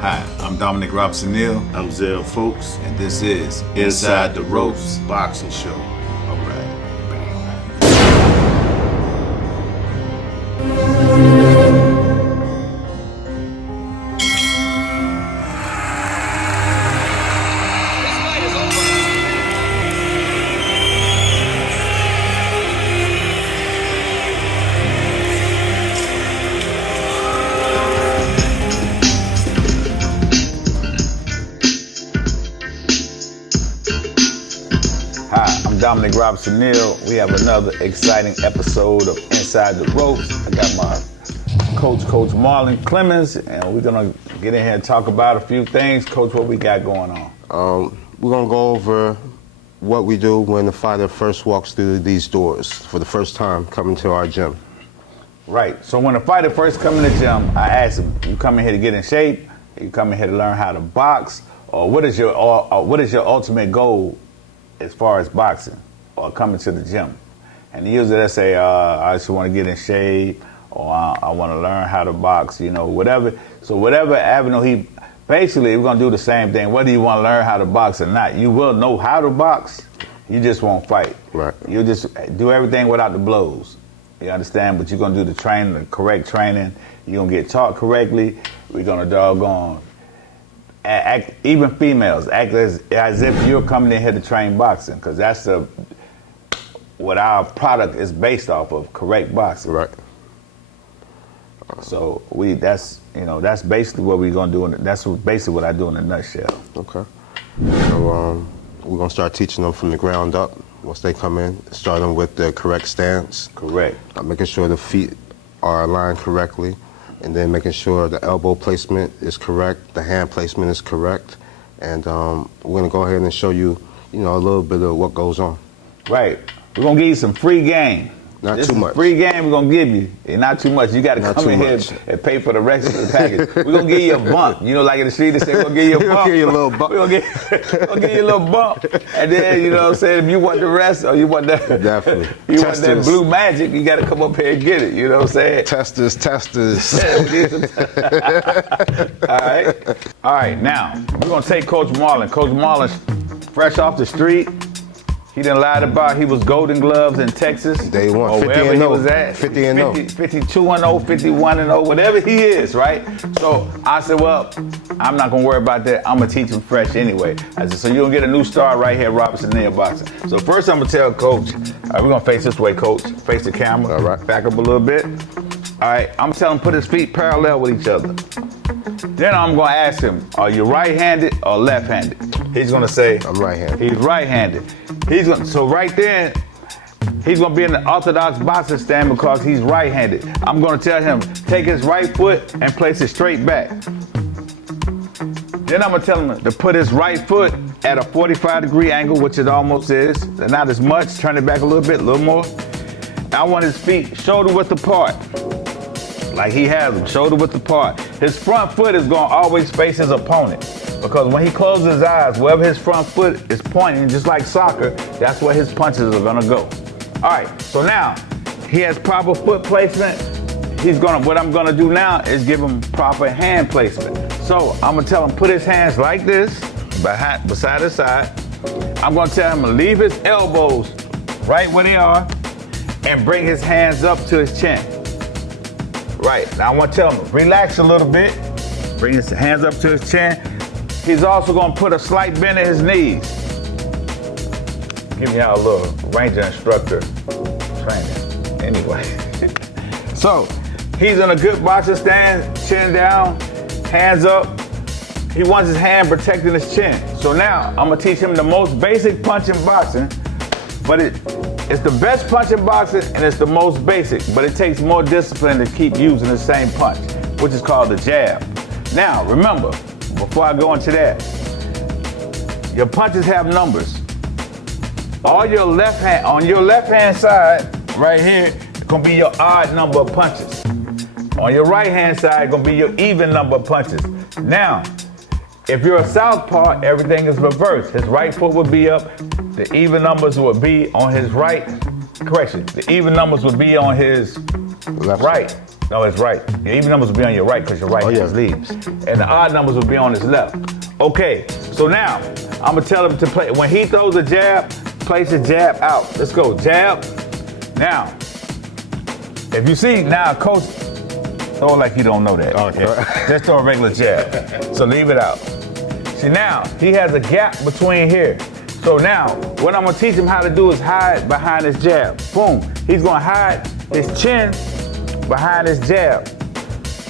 Hi, I'm Dominic Robson-Neal, I'm Zell Folks, and this is Inside the Ropes Boxing Show. All right. Hi, I'm Dominic Robson-Neal. We have another exciting episode of Inside the Ropes. I got my coach, Coach Marlon Clemens, and we're gonna get in here and talk about a few things. Coach, what we got going on? We're going to go over what we do when the fighter first walks through these doors for the first time coming to our gym. Right. So when a fighter first come in the gym, I ask him, you come in here to get in shape? You come in here to learn how to box? Or what is your ultimate goal as far as boxing or coming to the gym? And usually they say, I just want to get in shape, or I want to learn how to box, whatever. So whatever avenue basically we're going to do the same thing. Whether you want to learn how to box or not, you will know how to box, you just won't fight. Right. You'll just do everything without the blows. You understand? But you're going to do the training, the correct training. You're going to get taught correctly. We're going to doggone act, even females, act as if you're coming in here to train boxing, because that's what our product is based off of, correct boxing. Right. So that's basically what we're gonna do. That's basically what I do in a nutshell. Okay. So we're going to start teaching them from the ground up once they come in, starting with the correct stance. Correct. Making sure the feet are aligned correctly, and then making sure the elbow placement is correct, the hand placement is correct, and we're going to go ahead and show you, a little bit of what goes on. Right. We're going to give you some free game. Not this too is much. Free game we're going to give you. And not too much. You got to come in here and pay for the rest of the package. We're going to give you a bump. Like in the street, they say, we're going to give you a bump. We're going to give you a little bump. We're going to give you a little bump. And then, if you want the rest, or you want that, Definitely. you want that blue magic, you got to come up here and get it. You know what I'm saying? Testers. All right. Now, we're going to take Coach Marlon. Coach Marlon's fresh off the street. He done lied about he was Golden Gloves in Texas. Day one, or 50 wherever and he 0. was at. 50 and 0. 52 and 0, 51 and 0, whatever he is, right? So I said, well, I'm not going to worry about that. I'm going to teach him fresh anyway. I said, so you're going to get a new star right here, Robson-Neal Boxing. So first I'm going to tell Coach, all right, we're going to face this way, Coach. Face the camera. All right. Back up a little bit. All right, I'm telling him put his feet parallel with each other. Then I'm going to ask him, are you right-handed or left-handed? He's going to say, I'm right-handed. He's right-handed. So right there, he's going to be in the orthodox boxing stand because he's right-handed. I'm going to tell him, take his right foot and place it straight back. Then I'm going to tell him to put his right foot at a 45-degree angle, which it almost is. Not as much. Turn it back a little bit, a little more. I want his feet shoulder-width apart. Like he has them, shoulder-width apart. His front foot is going to always face his opponent. Because when he closes his eyes, wherever his front foot is pointing, just like soccer, that's where his punches are gonna go. All right, so now he has proper foot placement. What I'm gonna do now is give him proper hand placement. So I'm gonna tell him put his hands like this, beside his side. I'm gonna tell him to leave his elbows right where they are and bring his hands up to his chin. Right, now I wanna tell him relax a little bit, bring his hands up to his chin. He's also going to put a slight bend in his knees. Give me out a little ranger instructor training. Anyway. So, he's in a good boxing stand, chin down, hands up. He wants his hand protecting his chin. So now, I'm going to teach him the most basic punch in boxing, but it's the best punch in boxing and it's the most basic, but it takes more discipline to keep using the same punch, which is called the jab. Now, remember, before I go into that, your punches have numbers. On your left hand side, right here, it's gonna be your odd number of punches. On your right hand side, it's gonna be your even number of punches. Now, if you're a southpaw, everything is reversed. His right foot would be up, the even numbers would be on his right. Correction, the even numbers would be on his left right. No, it's right. Your even numbers will be on your right because your right hand leads. And the odd numbers will be on his left. Okay, so now I'm gonna tell him to play. When he throws a jab, place a jab out. Let's go, jab. Now, if you see now, coach, throw it like you don't know that. Okay. Just throw a regular jab. So leave it out. See now, he has a gap between here. So now, what I'm gonna teach him how to do is hide behind his jab. Boom. He's gonna hide his chin behind his jab.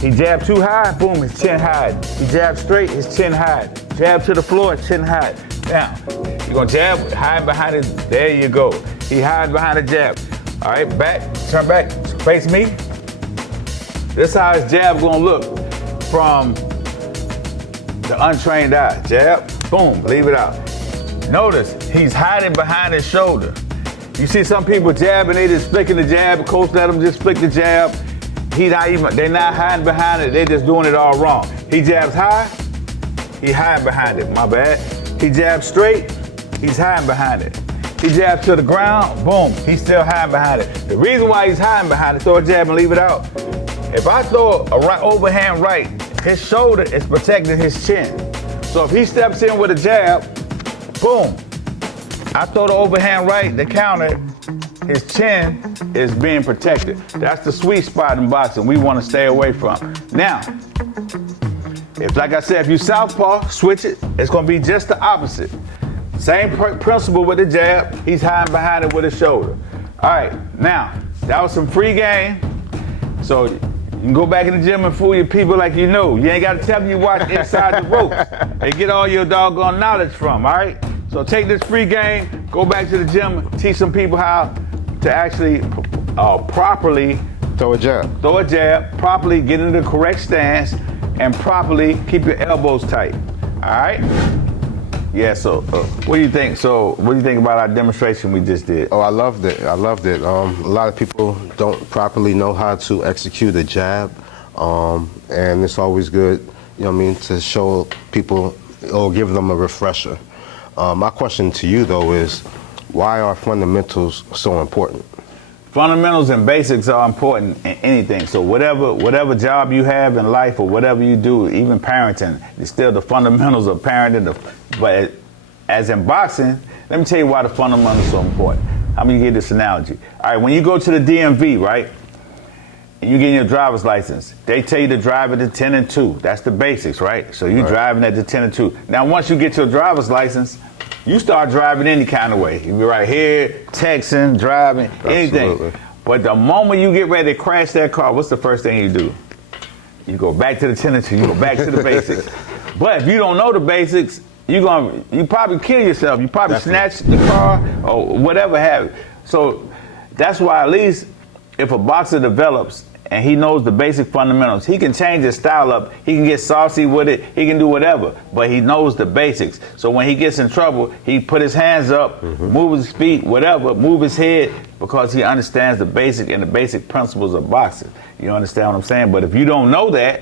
He jabbed too high, boom, his chin hide. He jabbed straight, his chin hide. Jab to the floor, chin hide. Now, you're gonna jab, hide behind it. There you go. He hide behind the jab. All right, back, turn back, face me. This is how his jab gonna look from the untrained eye. Jab, boom, leave it out. Notice, he's hiding behind his shoulder. You see some people jabbing, they just flicking the jab, coach let them just flick the jab. They're not hiding behind it, they're just doing it all wrong. He jabs high, he hiding behind it, my bad. He jabs straight, he's hiding behind it. He jabs to the ground, boom, he's still hiding behind it. The reason why he's hiding behind it, throw a jab and leave it out. If I throw a right overhand right, his shoulder is protecting his chin. So if he steps in with a jab, boom, I throw the overhand right, the counter, his chin is being protected. That's the sweet spot in boxing we want to stay away from. Now, if like I said, if you southpaw, switch it, it's going to be just the opposite. Same principle with the jab, he's hiding behind it with his shoulder. All right, now, that was some free game. So you can go back in the gym and fool your people like you know. You ain't got to tell me you watch Inside the Ropes and get all your doggone knowledge from, all right? So take this free game, go back to the gym, teach some people how to actually properly Throw a jab. Properly get into the correct stance, and properly keep your elbows tight, all right? Yeah, so what do you think? So what do you think about our demonstration we just did? Oh, I loved it. A lot of people don't properly know how to execute a jab, and it's always good, you know what I mean, to show people or give them a refresher. My question to you, though, is why are fundamentals so important? Fundamentals and basics are important in anything. So whatever job you have in life or whatever you do, even parenting, it's still the fundamentals of parenting. But as in boxing, let me tell you why the fundamentals are so important. I'm gonna give this analogy. All right, when you go to the DMV, right, and you get your driver's license, they tell you to drive at the 10 and 2. That's the basics, right? So you're driving at the 10 and 2. Now, once you get your driver's license, you start driving any kind of way. You be right here, texting, driving, anything. Absolutely. But the moment you get ready to crash that car, what's the first thing you do? You go back to the 10 and 2. You go back to the basics. But if you don't know the basics, you probably kill yourself. You probably snatch the car or whatever have it. So that's why at least if a boxer develops and he knows the basic fundamentals, he can change his style up. He can get saucy with it. He can do whatever, but he knows the basics. So when he gets in trouble, he put his hands up, move his feet, whatever, move his head, because he understands the basic principles of boxing. You understand what I'm saying? But if you don't know that,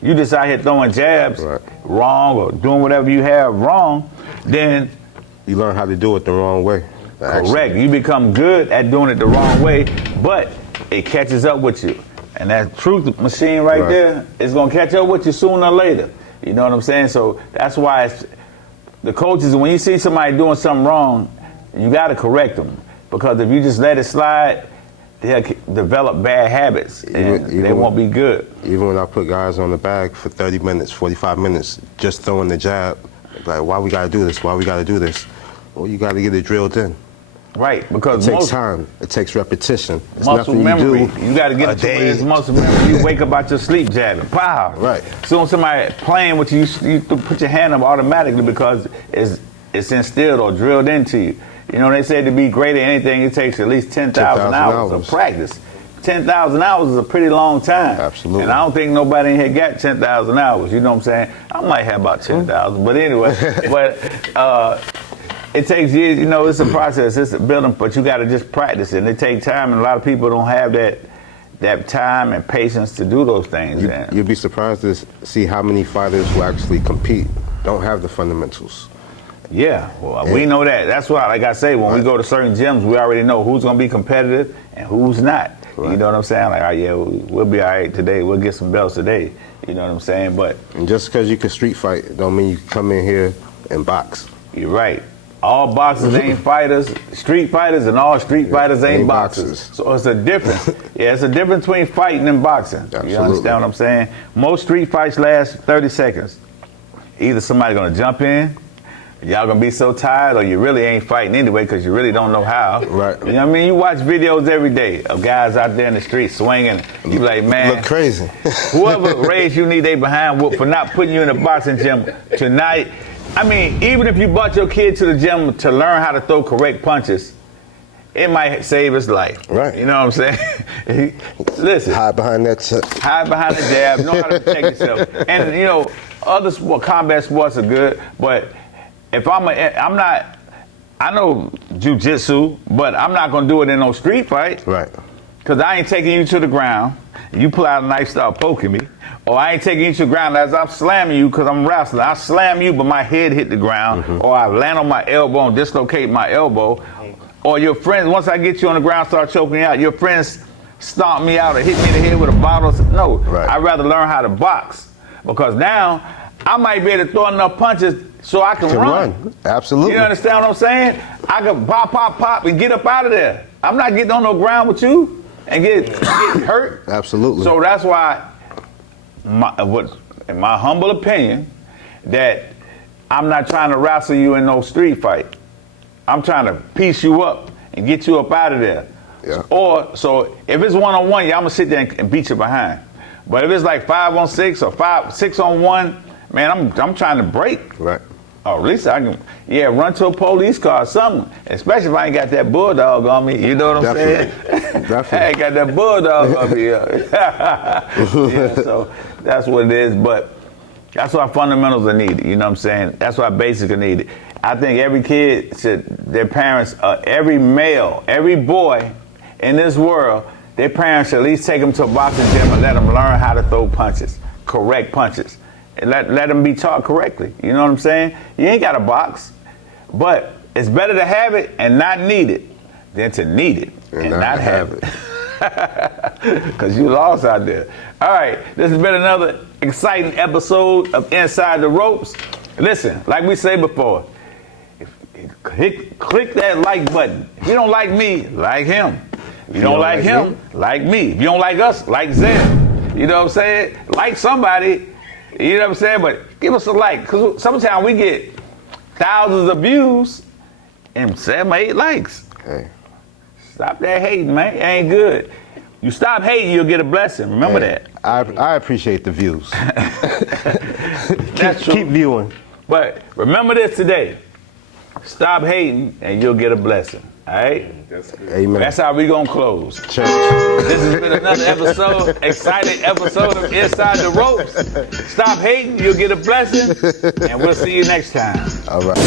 you just out here throwing jabs wrong or doing whatever you have wrong, then You learn how to do it the wrong way. Correct. You become good at doing it the wrong way, but it catches up with you. And that truth machine right there is going to catch up with you sooner or later. You know what I'm saying? So that's why the coaches, when you see somebody doing something wrong, you got to correct them. Because if you just let it slide, they'll develop bad habits and they won't be good. Even when I put guys on the bag for 30 minutes, 45 minutes, just throwing the jab, like, why we got to do this? Why we got to do this? Well, you got to get it drilled in. Right, because it takes time. It takes repetition. It's muscle memory. You got to get a it to where it's muscle memory. You wake up out your sleep jabbing. Pow. Right. Soon somebody playing with you, you put your hand up automatically because it's instilled or drilled into you. You know, they say to be great at anything, it takes at least 10,000 hours of practice. 10,000 hours is a pretty long time. Absolutely. And I don't think nobody in here got 10,000 hours. You know what I'm saying? I might have about 10,000, but anyway. It takes years, you know, it's a process, it's a building, but you got to just practice it. And it takes time, and a lot of people don't have that time and patience to do those things. You'd be surprised to see how many fighters who actually compete don't have the fundamentals. Yeah, well, we know that. That's why, like I say, when we go to certain gyms, we already know who's going to be competitive and who's not. You know what I'm saying? Like, oh yeah, we'll be all right today. We'll get some belts today. You know what I'm saying? But And just because you can street fight, don't mean you can come in here and box. you're right. All boxers ain't fighters, street fighters, and all street fighters ain't boxers. So it's a difference. Yeah, it's a difference between fighting and boxing. Absolutely. You understand what I'm saying? Most street fights last 30 seconds. Either somebody's gonna jump in, y'all gonna be so tired, or you really ain't fighting anyway because you really don't know how. Right. You know what I mean? You watch videos every day of guys out there in the street swinging. You be like, man, Look crazy. whoever raised you need they behind whoop for not putting you in a boxing gym tonight. I mean, even if you brought your kid to the gym to learn how to throw correct punches, it might save his life. Right. You know what I'm saying? Listen. Hide behind that tip. Hide behind the jab, know how to protect yourself. And you know, other combat sports are good, but if I know jiu-jitsu, but I'm not gonna do it in no street fight. Right. Cause I ain't taking you to the ground. You pull out a knife, start poking me. Or I ain't taking you to the ground as I'm slamming you because I'm wrestling. I slam you, but my head hit the ground. Or I land on my elbow and dislocate my elbow. Or your friends, once I get you on the ground, start choking you out, your friends stomp me out or hit me in the head with a bottle. No, Right. I'd rather learn how to box. Because now, I might be able to throw enough punches so I can run. Absolutely. You understand what I'm saying? I can pop, pop, pop, and get up out of there. I'm not getting on no ground with you and get hurt. Absolutely. So that's why, in my humble opinion, that I'm not trying to wrestle you in no street fight. I'm trying to piece you up and get you up out of there. Yeah. Or, so if it's one-on-one, yeah, I'm gonna sit there and beat you behind. But if it's like 5-on-6 or 6-on-1, man, I'm trying to break. Right. Or at least I can, run to a police car or something. Especially if I ain't got that bulldog on me. You know what I'm saying? Definitely. I ain't got that bulldog on me. Yeah, so that's what it is. But that's why fundamentals are needed. You know what I'm saying? That's why basics are needed. I think every kid should, their parents, every male, every boy in this world, their parents should at least take them to a boxing gym and let them learn how to throw punches, correct punches. And let them be taught correctly. You know what I'm saying? You ain't got to box, but it's better to have it and not need it than to need it and not have it. Because you lost out there. All right, this has been another exciting episode of Inside the Ropes. Listen, like we said before, click that like button. If you don't like me, like him. If you don't like him, like me. If you don't like us, like Zed. You know what I'm saying? Like somebody. You know what I'm saying? But give us a like, because sometimes we get thousands of views and 7 or 8 likes. Hey. Stop that hating, man. It ain't good. You stop hating, you'll get a blessing. Remember that. I appreciate the views. That's true. Keep viewing. But remember this today. Stop hating and you'll get a blessing. All right? Amen. That's how we gonna close. Church. This has been another episode, exciting episode of Inside the Ropes. Stop hating, you'll get a blessing, and we'll see you next time. All right.